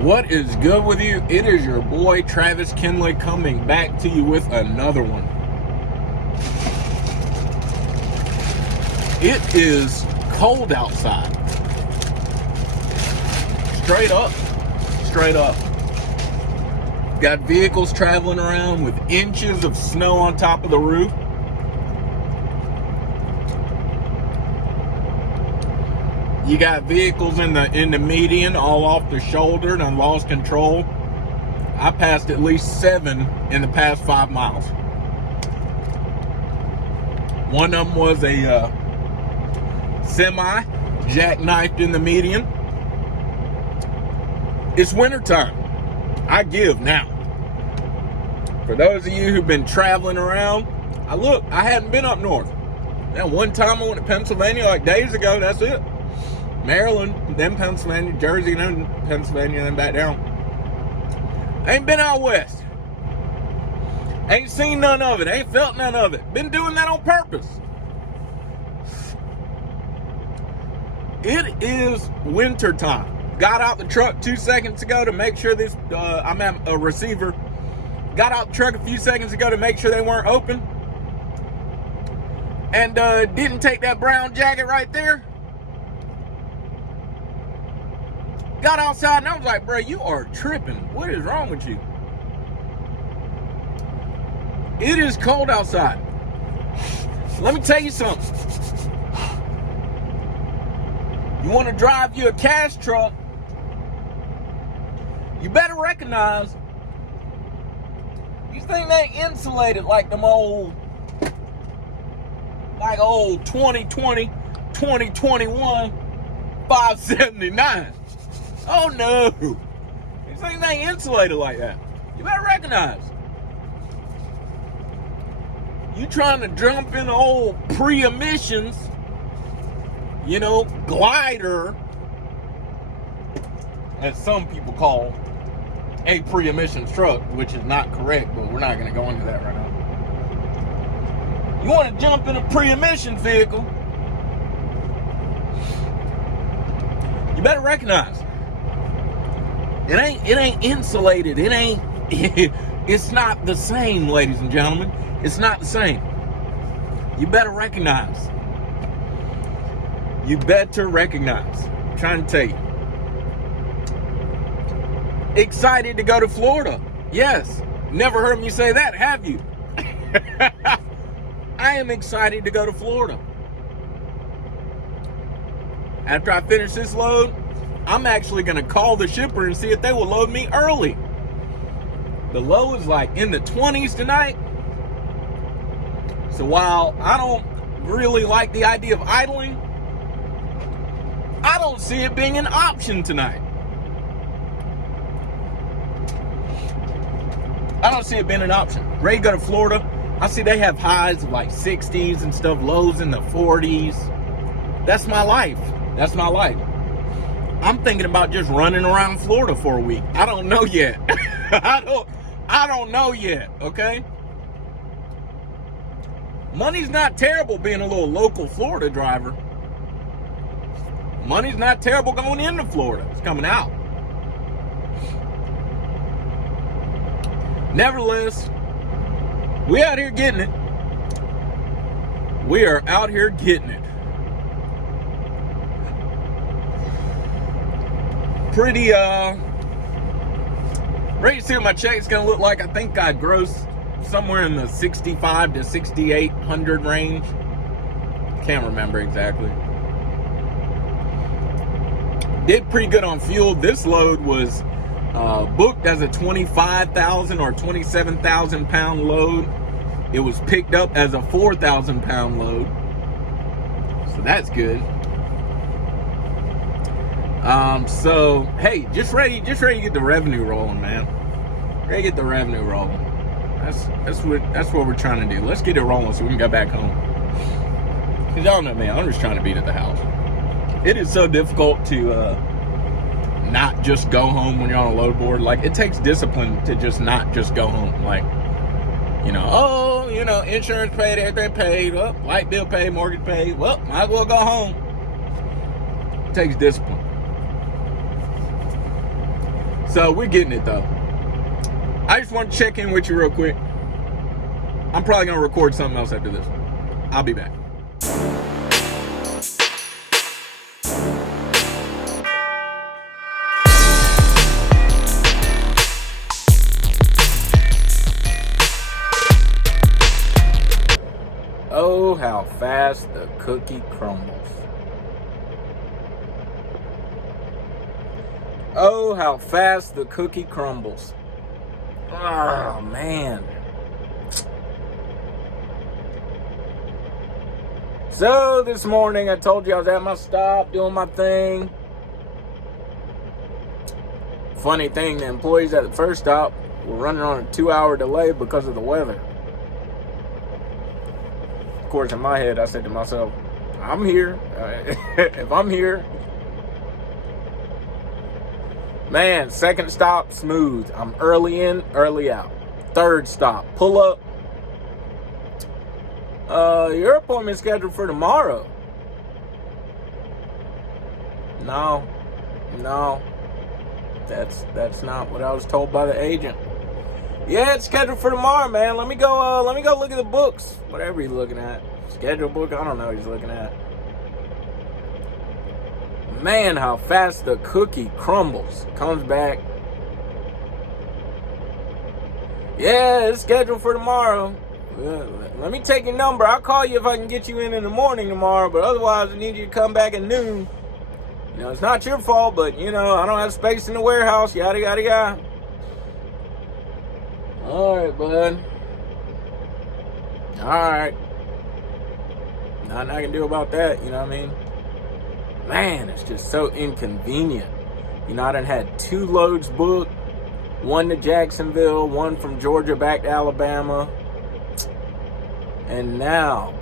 What is good with you? It is your boy Travis Kinley coming back to you with another one. It is cold outside. Straight up. Straight up. Got vehicles traveling around with inches of snow on top of the roof. You got vehicles in the median all off the shoulder and lost control. I passed at least 7 in the past 5 miles. One of them was a semi jackknifed in the median. It's wintertime. I give now. For those of you who've been traveling around, I hadn't been up north. Now, one time I went to Pennsylvania like days ago, that's it. Maryland, then Pennsylvania, Jersey, then Pennsylvania, then back down. Ain't been out west. Ain't seen none of it. Ain't felt none of it. Been doing that on purpose. It is winter time. Got out the truck 2 seconds ago to make sure this, I'm at a receiver. Got out the truck a few seconds ago to make sure they weren't open. And didn't take that brown jacket right there. Got outside and I was like, bro, you are tripping. What is wrong with you? It is cold outside. Let me tell you something. You want to drive you a cash truck, you better recognize these things ain't insulated like them old 2020, 2021 579. Oh no, these things ain't insulated like that. You better recognize. You trying to jump in the old pre-emissions, glider, as some people call a pre-emissions truck, which is not correct, but we're not going to go into that right now. You want to jump in a pre-emissions vehicle, you better recognize it ain't insulated. It's not the same, ladies and gentlemen. It's not the same. You better recognize. You better recognize. I'm trying to tell you. Excited to go to Florida. Yes. Never heard me say that, have you? I am excited to go to Florida. After I finish this load, I'm actually going to call the shipper and see if they will load me early. The low is like in the 20s tonight. So while I don't really like the idea of idling, I don't see it being an option tonight. I don't see it being an option. Ready to go to Florida. I see they have highs of like 60s and stuff, lows in the 40s. That's my life. That's my life. I'm thinking about just running around Florida for a week. I don't know yet. I don't know yet, okay? Money's not terrible being a little local Florida driver. Money's not terrible going into Florida. It's coming out. Nevertheless, we out here getting it. We are out here getting it. Pretty, ready to see what my check's gonna look like. I think I grossed somewhere in the 65 to 6,800 range. Can't remember exactly. Did pretty good on fuel. This load was booked as a 25,000 or 27,000 pound load. It was picked up as a 4,000 pound load. So that's good. So hey, just ready to get the revenue rolling, man. Ready to get the revenue rolling. That's what we're trying to do. Let's get it rolling so we can go back home. Cause y'all know, man, I'm just trying to be at the house. It is so difficult to not just go home when you're on a load board. Like, it takes discipline to just not just go home. Like, insurance paid, everything paid, well, light bill paid, mortgage paid, well, might as well go home. It takes discipline. So we're getting it though. I just want to check in with you real quick. I'm probably going to record something else after this. I'll be back. Oh, how fast the cookie crumbles. Oh, how fast the cookie crumbles. Oh, man. So, this morning I told you I was at my stop doing my thing. Funny thing, the employees at the first stop were running on a 2-hour delay because of the weather. Of course, in my head, I said to myself, I'm here. If I'm here. Man, second stop, smooth. I'm early in, early out. Third stop, pull up. Your appointment's scheduled for tomorrow. No. That's not what I was told by the agent. Yeah, it's scheduled for tomorrow, man. Let me go look at the books. Whatever he's looking at. Schedule book, I don't know what he's looking at. Man, how fast the cookie crumbles. Comes back. Yeah, it's scheduled for tomorrow. Let me take your number. I'll call you if I can get you in the morning tomorrow. But otherwise, I need you to come back at noon. You know, it's not your fault, but, you know, I don't have space in the warehouse. Yada, yada, yada. All right, bud. All right. Nothing I can do about that, you know what I mean? Man, it's just so inconvenient. You know, I done had 2 loads booked. One to Jacksonville, one from Georgia back to Alabama. And now,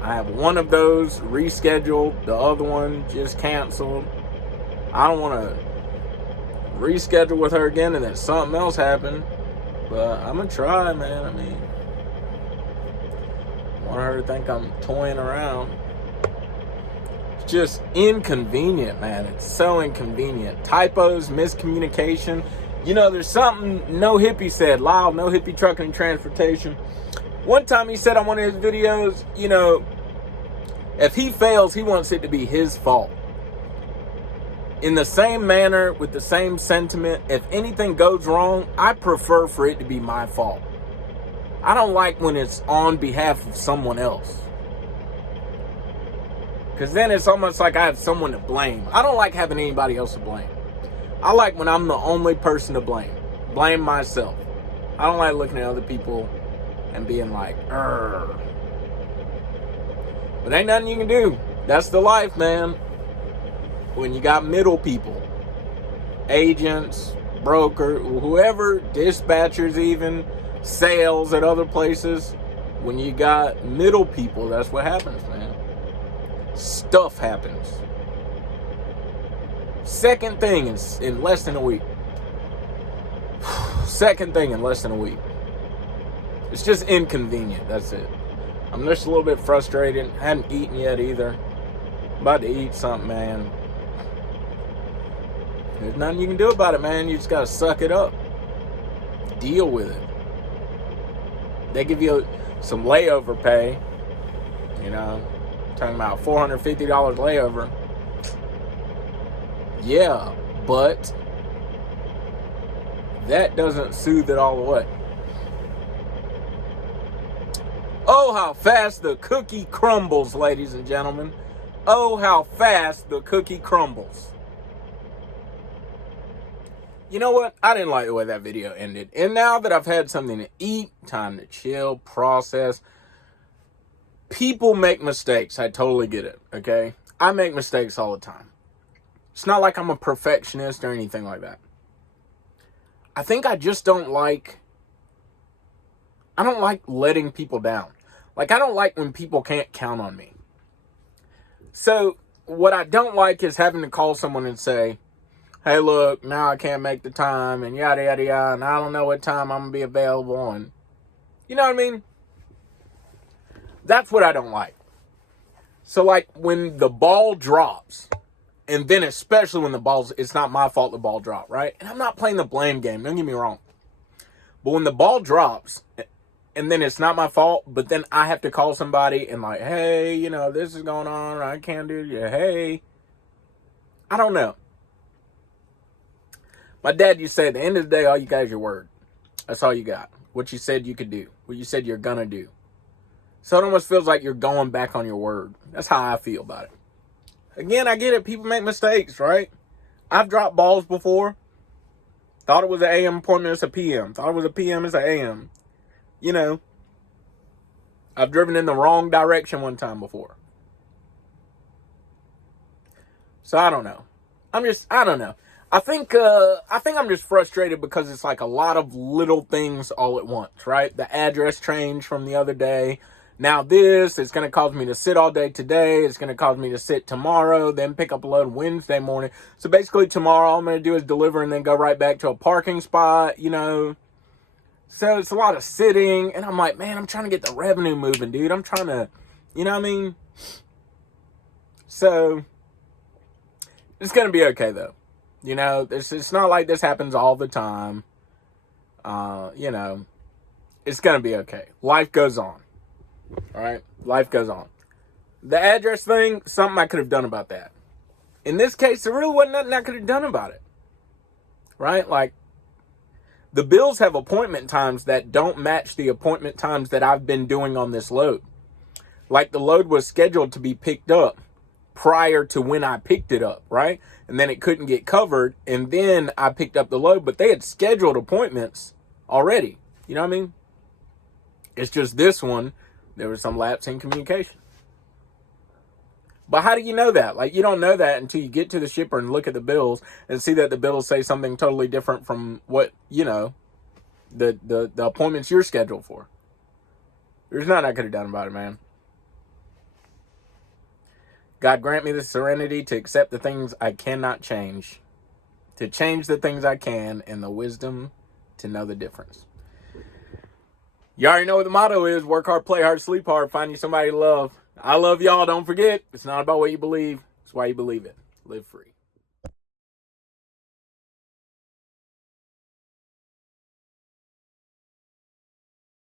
I have one of those rescheduled. The other one just canceled. I don't want to reschedule with her again and then something else happened. But I'm going to try, man. I mean, I want her to think I'm toying around. Just inconvenient, man. It's so inconvenient. Typos, miscommunication. You know, there's something No Hippie said. Loud, No Hippie Trucking and Transportation. One time he said on one of his videos, you know, if he fails, he wants it to be his fault. In the same manner, with the same sentiment, if anything goes wrong, I prefer for it to be my fault. I don't like when it's on behalf of someone else. Because then it's almost like I have someone to blame. I don't like having anybody else to blame. I like when I'm the only person to blame. Blame myself. I don't like looking at other people and being like, "Urgh." But ain't nothing you can do. That's the life, man. When you got middle people, agents, broker, whoever, dispatchers even, sales at other places, when you got middle people, that's what happens, man. Stuff happens. Second thing in less than a week. Second thing in less than a week. It's just inconvenient, that's it. I'm just a little bit frustrated. I hadn't eaten yet either. About to eat something, man. There's nothing you can do about it, man. You just gotta suck it up. Deal with it. They give you some layover pay. You know, talking about $450 layover. Yeah, but that doesn't soothe it all away. Oh, how fast the cookie crumbles, ladies and gentlemen. Oh, how fast the cookie crumbles. You know what? I didn't like the way that video ended. And now that I've had something to eat, time to chill, process. People make mistakes. I totally get it, okay? I make mistakes all the time. It's not like I'm a perfectionist or anything like that. I think I just don't like letting people down. Like, I don't like when people can't count on me. So, what I don't like is having to call someone and say, hey, look, now I can't make the time, and yada, yada, yada, and I don't know what time I'm going to be available, and you know what I mean? That's what I don't like. So, like, when the ball drops, And then especially when it's not my fault the ball dropped, right? And I'm not playing the blame game, don't get me wrong. But when the ball drops, and then it's not my fault, but then I have to call somebody and like, hey, this is going on, I can't do it, hey. I don't know. My dad used to say, at the end of the day, all you got is your word. That's all you got. What you said you could do. What you said you're going to do. So it almost feels like you're going back on your word. That's how I feel about it. Again, I get it. People make mistakes, right? I've dropped balls before. Thought it was an AM appointment, it's a PM. Thought it was a PM, it's an AM. I've driven in the wrong direction one time before. So I don't know. I don't know. I think I'm just frustrated because it's like a lot of little things all at once, right? The address change from the other day. Now it's going to cause me to sit all day today. It's going to cause me to sit tomorrow, then pick up a load Wednesday morning. So basically tomorrow all I'm going to do is deliver and then go right back to a parking spot, So it's a lot of sitting. And I'm like, man, I'm trying to get the revenue moving, dude. I'm trying to, you know what I mean? So it's going to be okay, though. It's not like this happens all the time. It's going to be okay. Life goes on. All right? Life goes on. The address thing, something I could have done about that. In this case, there really wasn't nothing I could have done about it. Right? Like, the bills have appointment times that don't match the appointment times that I've been doing on this load. Like, the load was scheduled to be picked up prior to when I picked it up, right? And then it couldn't get covered, and then I picked up the load, but they had scheduled appointments already. You know what I mean? It's just this one, there was some lapse in communication. But how do you know that? Like, you don't know that until you get to the shipper and look at the bills and see that the bills say something totally different from what, the appointments you're scheduled for. There's nothing I could have done about it, man. God grant me the serenity to accept the things I cannot change, to change the things I can, and the wisdom to know the difference. You already know what the motto is. Work hard, play hard, sleep hard, find you somebody to love. I love y'all. Don't forget, it's not about what you believe. It's why you believe it. Live free.